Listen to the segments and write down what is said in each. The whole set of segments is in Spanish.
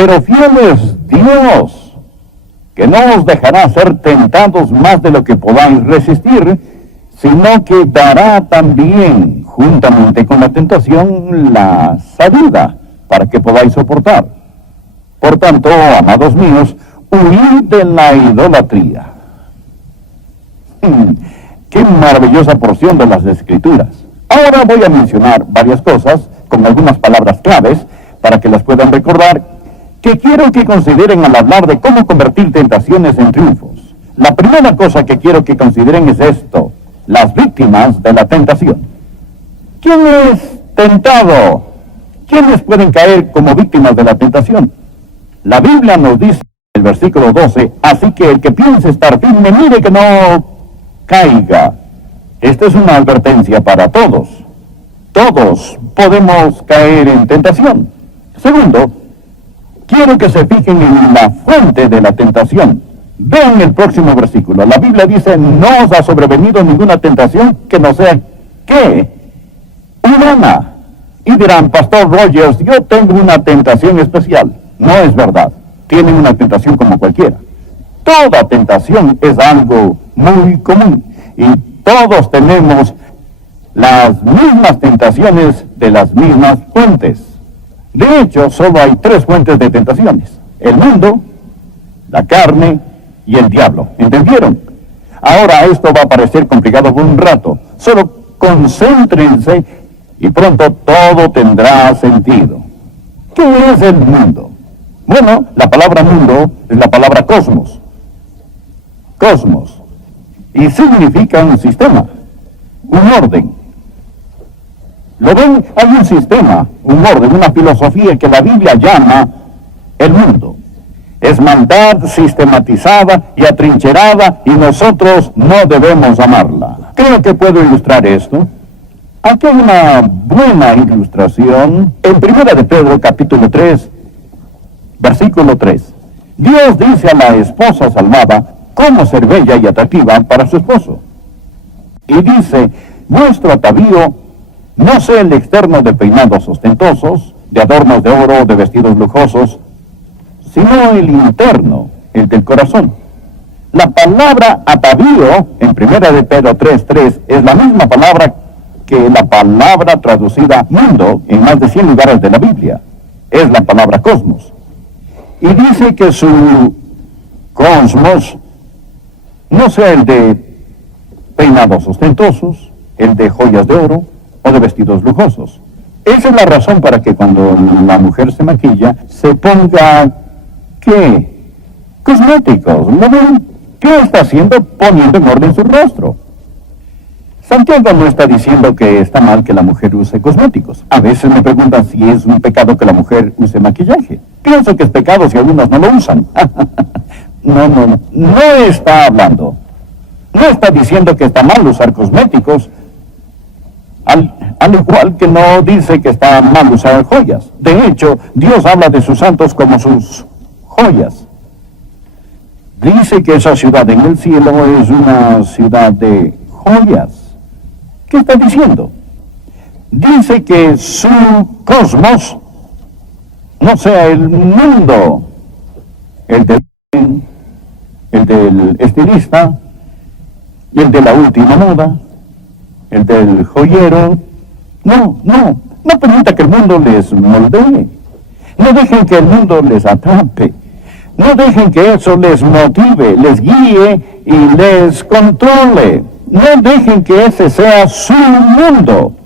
Pero fiel es Dios, que no os dejará ser tentados más de lo que podáis resistir, sino que dará también, juntamente con la tentación, la salida, para que podáis soportar. Por tanto, amados míos, huid de la idolatría. ¡Qué maravillosa porción de las Escrituras! Ahora voy a mencionar varias cosas, con algunas palabras claves, para que las puedan recordar, que quiero que consideren al hablar de cómo convertir tentaciones en triunfos. La primera cosa que quiero que consideren es esto: las víctimas de la tentación. ¿Quién es tentado? ¿Quiénes pueden caer como víctimas de la tentación? La Biblia nos dice en el versículo 12, así que el que piense estar firme, mire que no caiga. Esta es una advertencia para todos. Todos podemos caer en tentación. Segundo, quiero que se fijen en la fuente de la tentación. Vean el próximo versículo. La Biblia dice, no os ha sobrevenido ninguna tentación que no sea, ¿qué? Humana. Y dirán, Pastor Rogers, yo tengo una tentación especial. No es verdad. Tienen una tentación como cualquiera. Toda tentación es algo muy común. Y todos tenemos las mismas tentaciones de las mismas fuentes. De hecho, solo hay 3 fuentes de tentaciones: el mundo, la carne y el diablo. ¿Entendieron? Ahora esto va a parecer complicado por un rato. Solo concéntrense y pronto todo tendrá sentido. ¿Qué es el mundo? Bueno, la palabra mundo es la palabra cosmos. Cosmos. Y significa un sistema, un orden. ¿Lo ven? Hay un sistema, un orden, una filosofía que la Biblia llama el mundo. Es maldad sistematizada y atrincherada, y nosotros no debemos amarla. Creo que puedo ilustrar esto. Aquí hay una buena ilustración en 1 de Pedro capítulo 3, versículo 3. Dios dice a la esposa salvada cómo ser bella y atractiva para su esposo. Y dice, vuestro atavío no sea el externo de peinados ostentosos, de adornos de oro, de vestidos lujosos, sino el interno, el del corazón. La palabra atavío, en 1 de Pedro 3:3, es la misma palabra que la palabra traducida mundo en más de 100 lugares de la Biblia. Es la palabra cosmos. Y dice que su cosmos no sea el de peinados ostentosos, el de joyas de oro o de vestidos lujosos. Esa es la razón para que cuando la mujer se maquilla, se ponga, ¿qué? Cosméticos. ¿No ven? ¿Qué está haciendo? Poniendo en orden su rostro. Santiago no está diciendo que está mal que la mujer use cosméticos. A veces me preguntan si es un pecado que la mujer use maquillaje. Pienso que es pecado si algunos no lo usan. No está hablando. No está diciendo que está mal usar cosméticos, al igual que no dice que está mal usar joyas. De hecho, Dios habla de sus santos como sus joyas. Dice que esa ciudad en el cielo es una ciudad de joyas. ¿Qué está diciendo? Dice que su cosmos no sea el mundo, el del estilista, y el de la última moda, el del joyero. No permita que el mundo les moldee. No dejen que el mundo les atrape. No dejen que eso les motive, les guíe y les controle. No dejen que ese sea su mundo.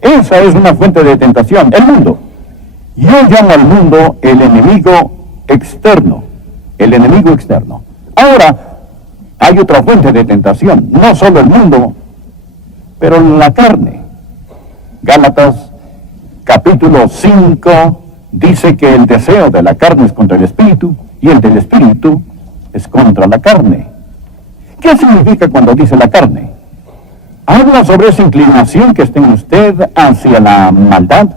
Esa es una fuente de tentación, el mundo. Yo llamo al mundo el enemigo externo. El enemigo externo. Ahora, hay otra fuente de tentación, no solo el mundo, pero la carne. Gálatas capítulo 5 dice que el deseo de la carne es contra el espíritu y el del espíritu es contra la carne. ¿Qué significa cuando dice la carne? Habla sobre esa inclinación que está en usted hacia la maldad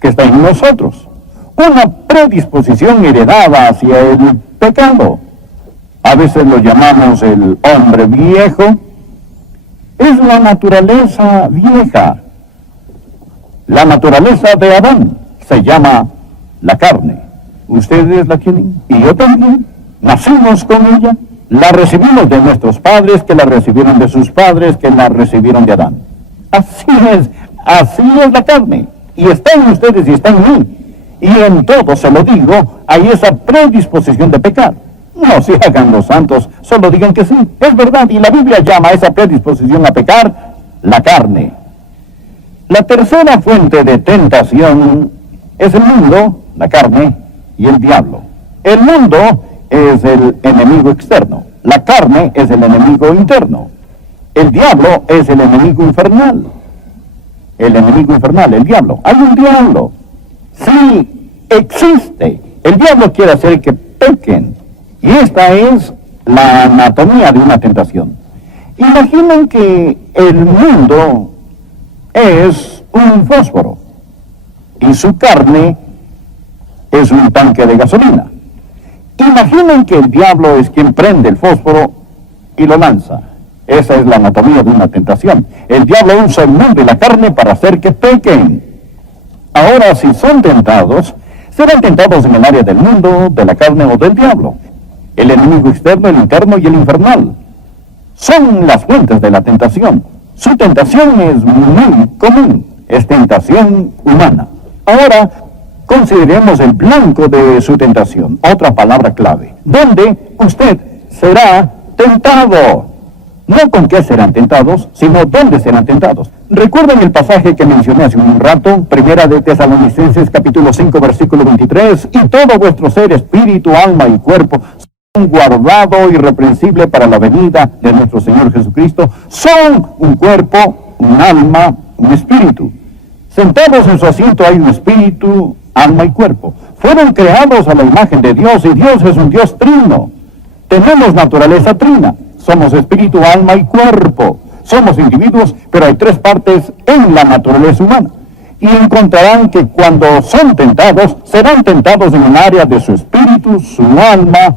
que está en nosotros. Una predisposición heredada hacia el pecado. A veces lo llamamos el hombre viejo. Es la naturaleza vieja. La naturaleza de Adán se llama la carne. Ustedes la tienen y yo también. Nacimos con ella. La recibimos de nuestros padres, que la recibieron de sus padres, que la recibieron de Adán. Así es la carne. Y está en ustedes y está en mí. Y en todo, se lo digo, hay esa predisposición de pecar. No se hagan los santos, solo digan que sí, es verdad. Y la Biblia llama a esa predisposición a pecar la carne. La tercera fuente de tentación es el mundo, la carne y el diablo. El mundo es el enemigo externo. La carne es el enemigo interno. El diablo es el enemigo infernal. El enemigo infernal, el diablo. Hay un diablo. Sí, existe. El diablo quiere hacer que pequen. Y esta es la anatomía de una tentación. Imaginen que el mundo es un fósforo y su carne es un tanque de gasolina. Imaginen que el diablo es quien prende el fósforo y lo lanza. Esa es la anatomía de una tentación. El diablo usa el mundo y la carne para hacer que pequen. Ahora, si son tentados, serán tentados en el área del mundo, de la carne o del diablo. El enemigo externo, el interno y el infernal son las fuentes de la tentación. Su tentación es muy común, es tentación humana. Ahora, consideremos el blanco de su tentación, otra palabra clave, donde usted será tentado. No con qué serán tentados, sino dónde serán tentados. Recuerden el pasaje que mencioné hace un rato, Primera de Tesalonicenses capítulo 5 versículo 23, y todo vuestro ser, espíritu, alma y cuerpo, son guardado irreprensible para la venida de nuestro Señor Jesucristo. Son un cuerpo, un alma, un espíritu. Sentados en su asiento hay un espíritu, alma y cuerpo. Fueron creados a la imagen de Dios y Dios es un Dios trino. Tenemos naturaleza trina. Somos espíritu, alma y cuerpo. Somos individuos, pero hay tres partes en la naturaleza humana. Y encontrarán que cuando son tentados, serán tentados en un área de su espíritu, su alma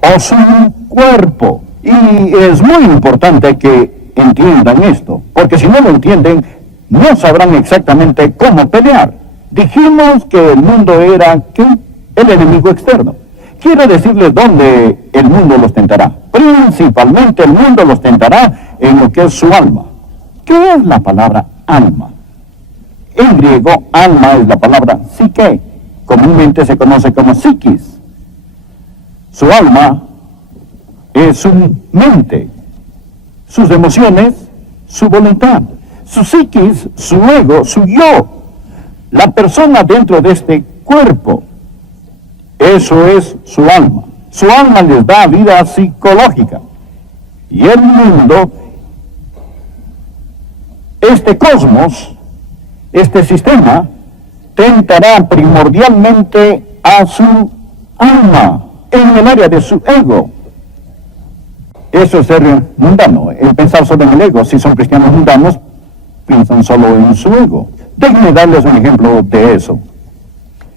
o su cuerpo. Y es muy importante que entiendan esto, porque si no lo entienden, no sabrán exactamente cómo pelear. Dijimos que el mundo era, ¿qué? El enemigo externo. Quiero decirles dónde el mundo los tentará. Principalmente el mundo los tentará en lo que es su alma. ¿Qué es la palabra alma? En griego, alma es la palabra psique. Comúnmente se conoce como psiquis. Su alma es su mente, sus emociones, su voluntad, su psiquis, su ego, su yo. La persona dentro de este cuerpo. Eso es su alma. Su alma les da vida psicológica. Y el mundo, este cosmos, este sistema, tentará primordialmente a su alma, en el área de su ego. Eso es ser mundano, el pensar solo en el ego. Si son cristianos mundanos, piensan solo en su ego. Déjenme darles un ejemplo de eso.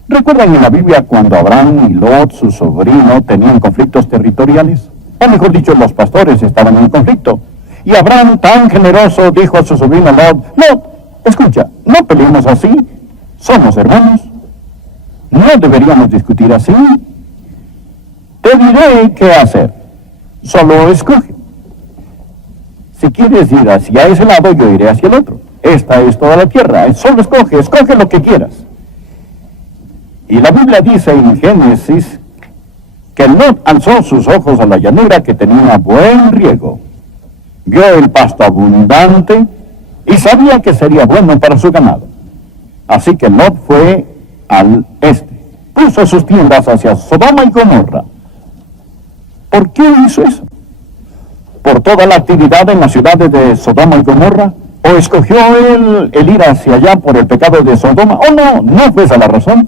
¿Recuerdan en la Biblia cuando Abraham y Lot, su sobrino, tenían conflictos territoriales? O mejor dicho, los pastores estaban en conflicto. Y Abraham, tan generoso, dijo a su sobrino Lot, Lot, escucha, no peleemos así, somos hermanos. No deberíamos discutir así. Te diré qué hacer. Solo escoge. Si quieres ir hacia ese lado, yo iré hacia el otro. Esta es toda la tierra. Solo escoge lo que quieras. Y la Biblia dice en Génesis que Lot alzó sus ojos a la llanura que tenía buen riego. Vio el pasto abundante y sabía que sería bueno para su ganado. Así que Lot fue al este. Puso sus tiendas hacia Sodoma y Gomorra. ¿Por qué hizo eso? ¿Por toda la actividad en las ciudades de Sodoma y Gomorra? ¿O escogió él el ir hacia allá por el pecado de Sodoma? ¿O no fue esa la razón?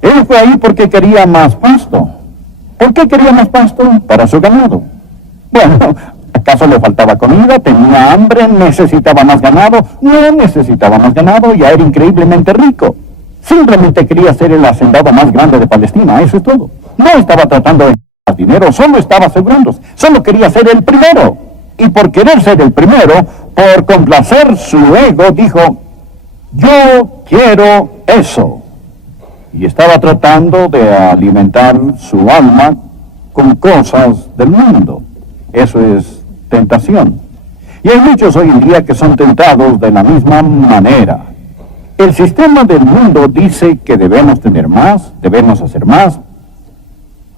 Él fue ahí porque quería más pasto. ¿Por qué quería más pasto? Para su ganado. Bueno, ¿acaso le faltaba comida? ¿Tenía hambre? ¿Necesitaba más ganado? No necesitaba más ganado, ya era increíblemente rico. Simplemente quería ser el hacendado más grande de Palestina, eso es todo. No estaba tratando de ganar dinero, solo estaba asegurándose. Solo quería ser el primero. Y por querer ser el primero, por complacer su ego, dijo, yo quiero eso. y estaba tratando de alimentar su alma con cosas del mundo. Eso es tentación. Y hay muchos hoy en día que son tentados de la misma manera. El sistema del mundo dice que debemos tener más, debemos hacer más.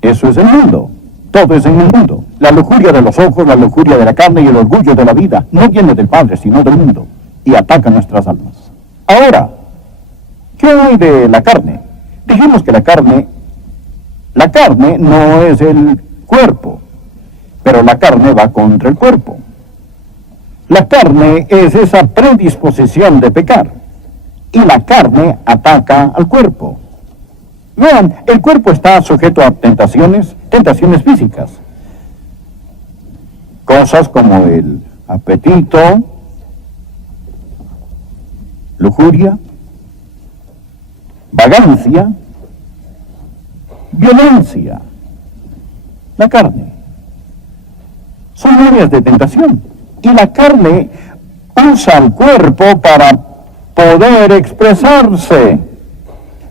Eso es el mundo. Todo es en el mundo. La lujuria de los ojos, la lujuria de la carne y el orgullo de la vida no viene del Padre, sino del mundo, y ataca nuestras almas. Ahora, ¿qué hay de la carne? Dijimos que la carne no es el cuerpo, pero la carne va contra el cuerpo. La carne es esa predisposición de pecar, y la carne ataca al cuerpo. Vean, el cuerpo está sujeto a tentaciones físicas. Cosas como el apetito, lujuria, vagancia, violencia. La carne. Son áreas de tentación. Y la carne usa el cuerpo para poder expresarse.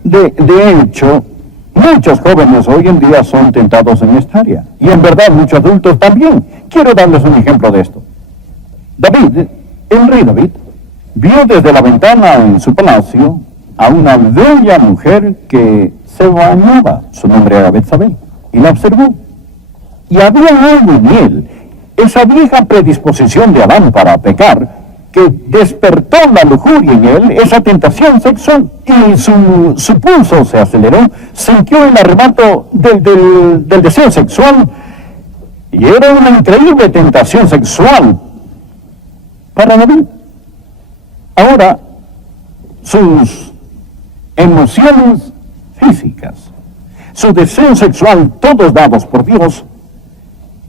De hecho, muchos jóvenes hoy en día son tentados en esta área. Y en verdad muchos adultos también. Quiero darles un ejemplo de esto. David, el rey David, vio desde la ventana en su palacio a una bella mujer que se bañaba. Su nombre era Betsabé. Y la observó. Y había algo en él, esa vieja predisposición de Adán para pecar, que despertó la lujuria en él, esa tentación sexual, y su pulso se aceleró, sintió el arrebato del deseo sexual, y era una increíble tentación sexual para David. Ahora, sus emociones físicas, su deseo sexual, todos dados por Dios,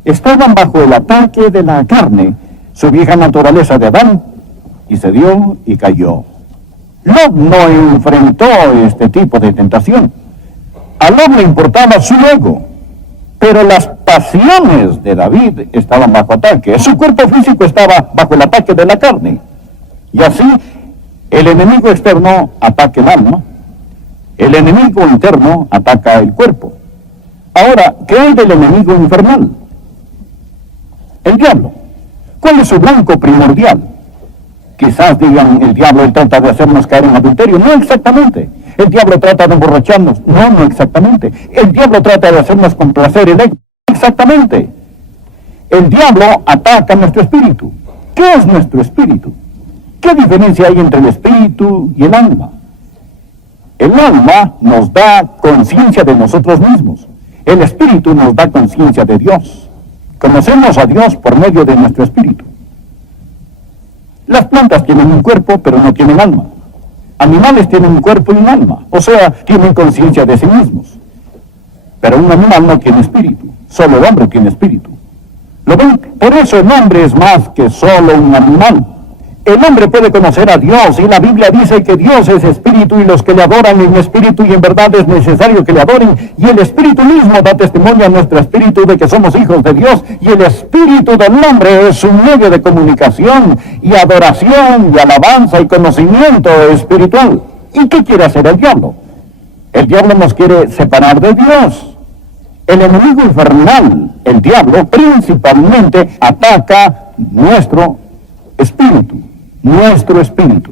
estaban bajo el ataque de la carne, su vieja naturaleza de Adán, y se dio y cayó. Lot no enfrentó este tipo de tentación. A Lot le importaba su ego, pero las pasiones de David estaban bajo ataque. Su cuerpo físico estaba bajo el ataque de la carne. Y así, el enemigo externo ataca el alma, el enemigo interno ataca el cuerpo. Ahora, ¿qué hay del enemigo infernal? El diablo. ¿Cuál es su blanco primordial? Quizás digan, el diablo él trata de hacernos caer en adulterio. No exactamente. El diablo trata de emborracharnos. No exactamente. El diablo trata de hacernos complacer el ego. Exactamente. El diablo ataca nuestro espíritu. ¿Qué es nuestro espíritu? ¿Qué diferencia hay entre el espíritu y el alma? El alma nos da conciencia de nosotros mismos. El espíritu nos da conciencia de Dios. Conocemos a Dios por medio de nuestro espíritu. Las plantas tienen un cuerpo, pero no tienen alma. Animales tienen un cuerpo y un alma, o sea, tienen conciencia de sí mismos. Pero un animal no tiene espíritu, solo el hombre tiene espíritu. ¿Lo ven? Por eso el hombre es más que solo un animal. El hombre puede conocer a Dios, y la Biblia dice que Dios es espíritu, y los que le adoran en espíritu y en verdad es necesario que le adoren, y el espíritu mismo da testimonio a nuestro espíritu de que somos hijos de Dios, y el espíritu del hombre es un medio de comunicación y adoración y alabanza y conocimiento espiritual. ¿Y qué quiere hacer el diablo? El diablo nos quiere separar de Dios. El enemigo infernal, el diablo, principalmente ataca nuestro espíritu.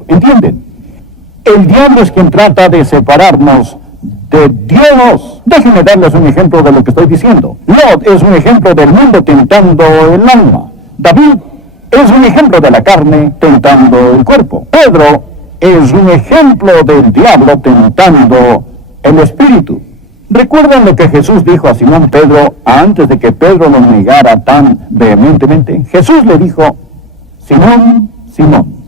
¿Entienden? El diablo es quien trata de separarnos de Dios. Déjenme darles un ejemplo de lo que estoy diciendo. Lot es un ejemplo del mundo tentando el alma. David es un ejemplo de la carne tentando el cuerpo. Pedro es un ejemplo del diablo tentando el espíritu. ¿Recuerdan lo que Jesús dijo a Simón Pedro antes de que Pedro lo negara tan vehementemente? Jesús le dijo: Simón, Simón,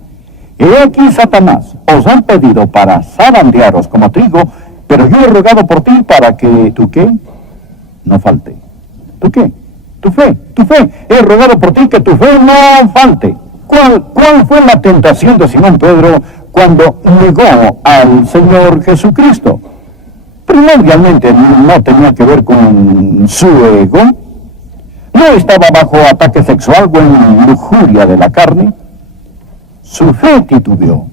he aquí Satanás os han pedido para zarandearos como trigo, pero yo he rogado por ti para que tu ¿qué? No falte. ¿Tu qué? Tu fe. He rogado por ti que tu fe no falte. ¿Cuál fue la tentación de Simón Pedro cuando negó al Señor Jesucristo? Primordialmente no tenía que ver con su ego. No estaba bajo ataque sexual o en lujuria de la carne. Su fe titubeó.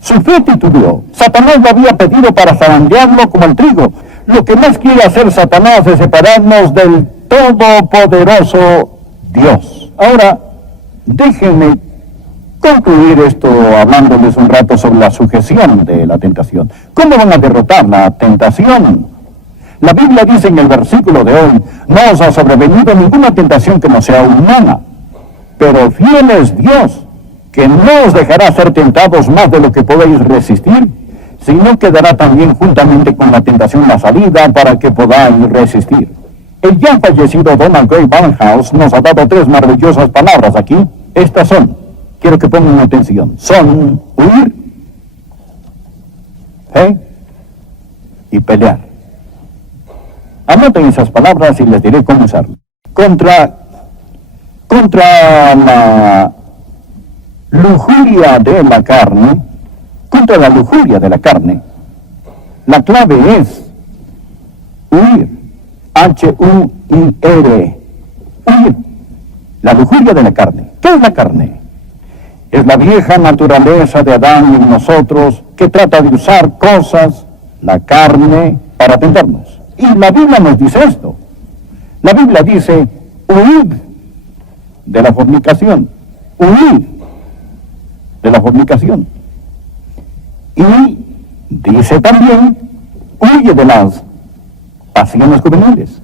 Su fe titubeó. Satanás lo había pedido para zarandearlo como el trigo. Lo que más quiere hacer Satanás es separarnos del todopoderoso Dios. Ahora, déjenme concluir esto hablándoles un rato sobre la sujeción de la tentación. ¿Cómo van a derrotar la tentación? La Biblia dice en el versículo de hoy, no os ha sobrevenido ninguna tentación que no sea humana, pero fiel es Dios, que no os dejará ser tentados más de lo que podéis resistir, sino que dará también juntamente con la tentación la salida para que podáis resistir. El ya fallecido Donald Grey Barnhouse nos ha dado 3 maravillosas palabras aquí. Estas son, quiero que pongan atención, son huir, fe y pelear. Anoten esas palabras y les diré cómo usarlas. Contra la lujuria de la carne, la clave es huir, H-U-I-R, huir, la lujuria de la carne. ¿Qué es la carne? Es la vieja naturaleza de Adán en nosotros que trata de usar cosas, la carne, para tentarnos. Y la Biblia nos dice esto. La Biblia dice, huid de la fornicación, huid de la fornicación. Y dice también, huye de las pasiones juveniles.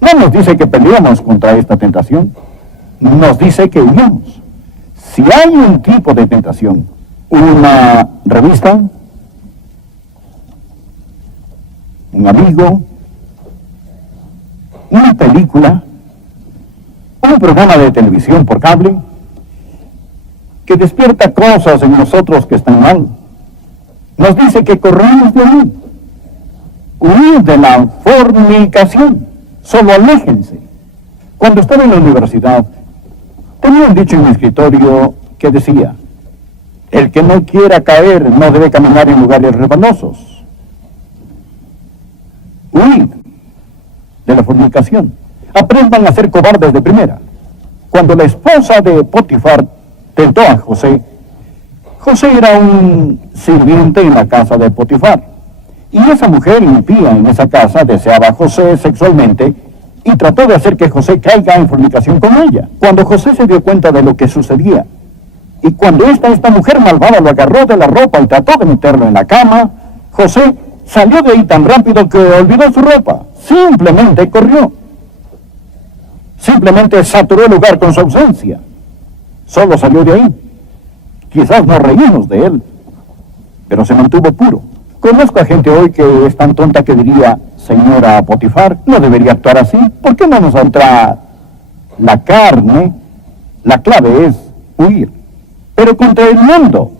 No nos dice que peleemos contra esta tentación, nos dice que huyamos. Si hay un tipo de tentación, una revista, un amigo, una película, un programa de televisión por cable, que despierta cosas en nosotros que están mal, nos dice que corramos de ahí, huir de la fornicación, solo aléjense. Cuando estaba en la universidad, tenía un dicho en mi escritorio que decía, el que no quiera caer no debe caminar en lugares resbalosos. Huid de la fornicación. Aprendan a ser cobardes de primera. Cuando la esposa de Potifar tentó a José, José era un sirviente en la casa de Potifar. Y esa mujer impía en esa casa deseaba a José sexualmente y trató de hacer que José caiga en fornicación con ella. Cuando José se dio cuenta de lo que sucedía, y cuando esta mujer malvada lo agarró de la ropa y trató de meterlo en la cama, José salió de ahí tan rápido que olvidó su ropa. Simplemente corrió. Simplemente saturó el lugar con su ausencia. Solo salió de ahí. Quizás nos reímos de él, pero se mantuvo puro. Conozco a gente hoy que es tan tonta que diría, señora Potifar, no debería actuar así. ¿Por qué no nos entra la carne? La clave es huir, pero contra el mundo.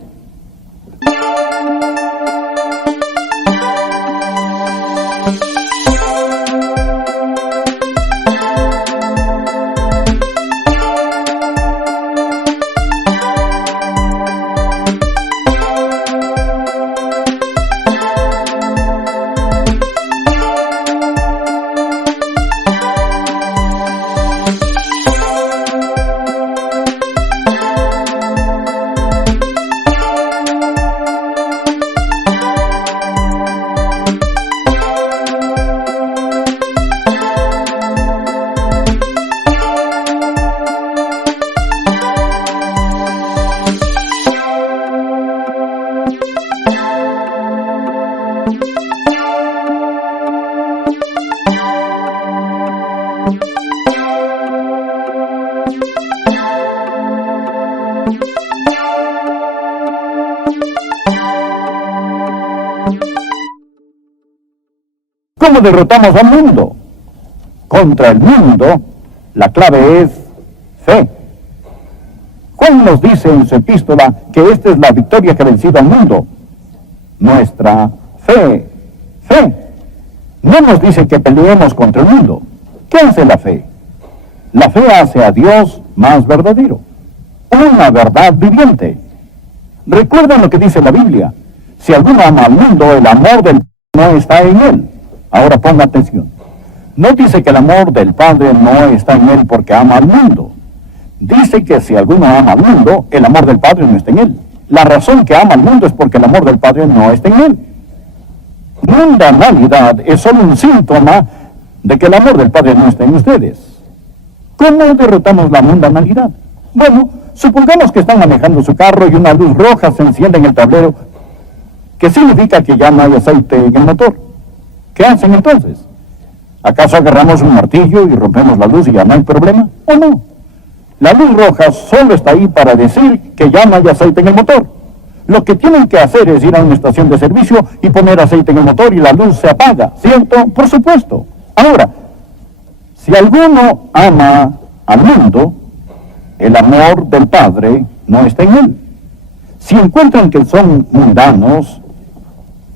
¿Cómo derrotamos al mundo? Contra el mundo, la clave es fe. Juan nos dice en su epístola que esta es la victoria que ha vencido al mundo. Nuestra fe. Fe. No nos dice que peleemos contra el mundo. ¿Qué hace la fe? La fe hace a Dios más verdadero. Una verdad viviente. Recuerden lo que dice la Biblia. Si alguno ama al mundo, el amor del Padre no está en él. Ahora ponga atención. No dice que el amor del Padre no está en él porque ama al mundo. Dice que si alguno ama al mundo, el amor del Padre no está en él. la razón que ama al mundo es porque el amor del Padre no está en él. Mundanalidad es solo un síntoma de que el amor del Padre no está en ustedes. ¿Cómo derrotamos la mundanalidad? Bueno, supongamos que están manejando su carro y una luz roja se enciende en el tablero, que significa que ya no hay aceite en el motor. ¿Qué hacen entonces? ¿Acaso agarramos un martillo y rompemos la luz y ya no hay problema? ¿O no? La luz roja solo está ahí para decir que ya no hay aceite en el motor. Lo que tienen que hacer es ir a una estación de servicio y poner aceite en el motor y la luz se apaga, ¿cierto? Por supuesto. Ahora, si alguno ama al mundo, el amor del Padre no está en él. Si encuentran que son mundanos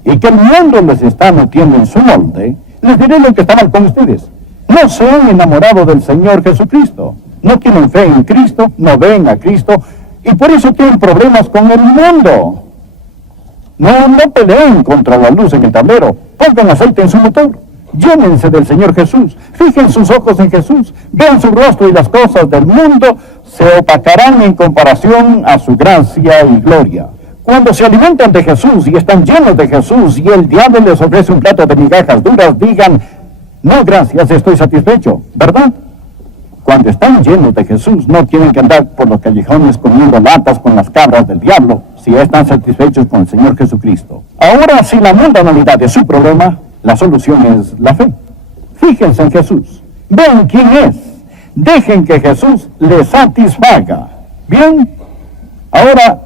y que el mundo les está metiendo en su molde, les diré lo que está mal con ustedes. No se han enamorado del Señor Jesucristo. No tienen fe en Cristo, no ven a Cristo, y por eso tienen problemas con el mundo. No peleen contra la luz en el tablero. Pongan aceite en su motor. Llénense del Señor Jesús. Fijen sus ojos en Jesús. Vean su rostro y las cosas del mundo se opacarán en comparación a su gracia y gloria. Cuando se alimentan de Jesús y están llenos de Jesús y el diablo les ofrece un plato de migajas duras, digan, no, gracias, estoy satisfecho, ¿verdad? Cuando están llenos de Jesús, no tienen que andar por los callejones comiendo latas con las cabras del diablo, si están satisfechos con el Señor Jesucristo. Ahora, si la mundanalidad es su problema, la solución es la fe. Fíjense en Jesús. Vean quién es. Dejen que Jesús les satisfaga. ¿Bien? Ahora,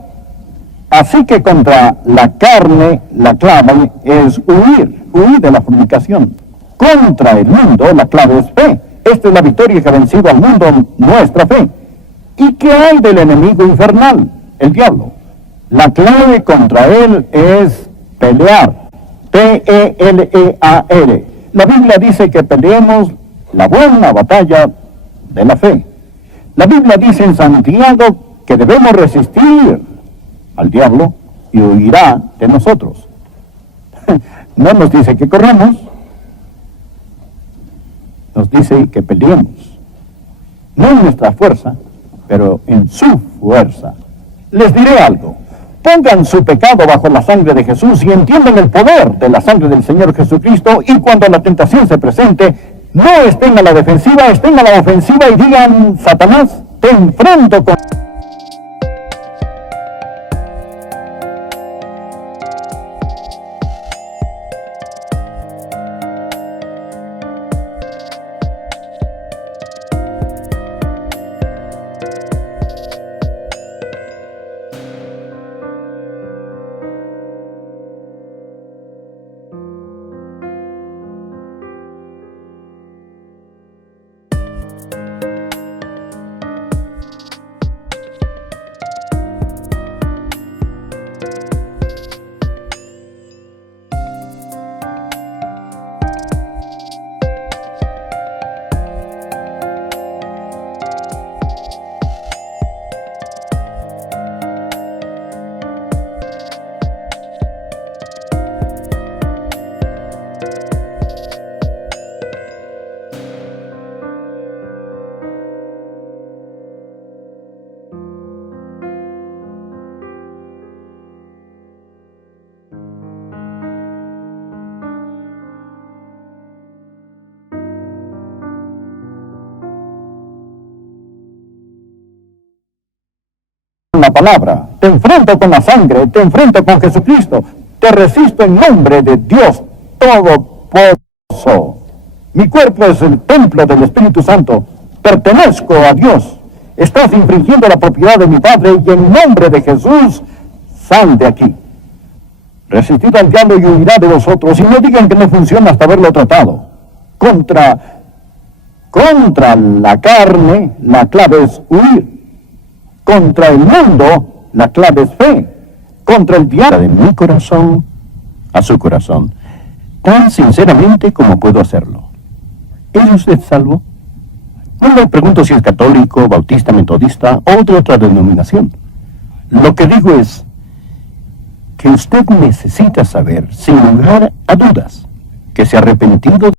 así que contra la carne, la clave es huir de la fornicación. Contra el mundo, la clave es fe. Esta es la victoria que ha vencido al mundo, nuestra fe. ¿Y qué hay del enemigo infernal? El diablo. La clave contra él es pelear. P-E-L-E-A-R. La Biblia dice que peleemos la buena batalla de la fe. La Biblia dice en Santiago que debemos resistir al diablo y huirá de nosotros. No nos dice que corramos, nos dice que peleemos. No en nuestra fuerza, pero en su fuerza. Les diré algo. Pongan su pecado bajo la sangre de Jesús y entiendan el poder de la sangre del Señor Jesucristo, y cuando la tentación se presente, no estén a la defensiva, estén a la ofensiva y digan, Satanás, te enfrento con... la palabra, te enfrento con la sangre, te enfrento con Jesucristo, te resisto en nombre de Dios Todopoderoso. Mi cuerpo es el templo del Espíritu Santo, pertenezco a Dios, estás infringiendo la propiedad de mi Padre y en nombre de Jesús, sal de aquí. Resistid al diablo y huirá de vosotros, y no digan que no funciona hasta haberlo tratado. Contra la carne, la clave es huir. Contra el mundo, la clave es fe. Contra el diablo, de mi corazón a su corazón, tan sinceramente como puedo hacerlo. ¿Es usted salvo? No le pregunto si es católico, bautista, metodista o de otra denominación. Lo que digo es que usted necesita saber, sin lugar a dudas, que se ha arrepentido